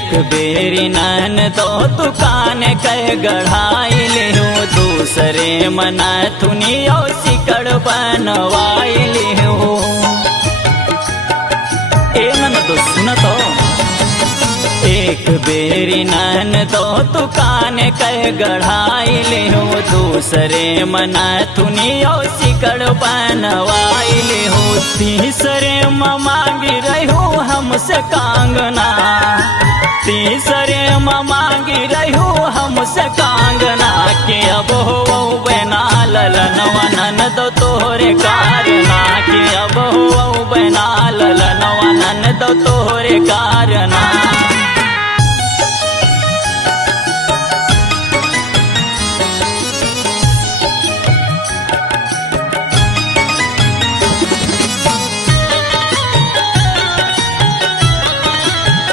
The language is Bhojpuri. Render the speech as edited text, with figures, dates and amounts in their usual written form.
एक बेरी नन तो दुकान कह गढ़ाई लिहू दूसरे मना थुनियो सिकड़ बनवाई लिहू। ए नन तो सुन तो एक बेरी नन तो दुकान कह गढ़ाई लिहू दूसरे मना थुनियो सिकड़ बनवाई लिहू। तीसरे मांगी रहू हमसे कांगना तीसरे मांगी रहू हमसे कांगना के अब हो बना ललनवा ननद तोहरे कारना के अब हो बना ललनवा ननद तोहरे कारना।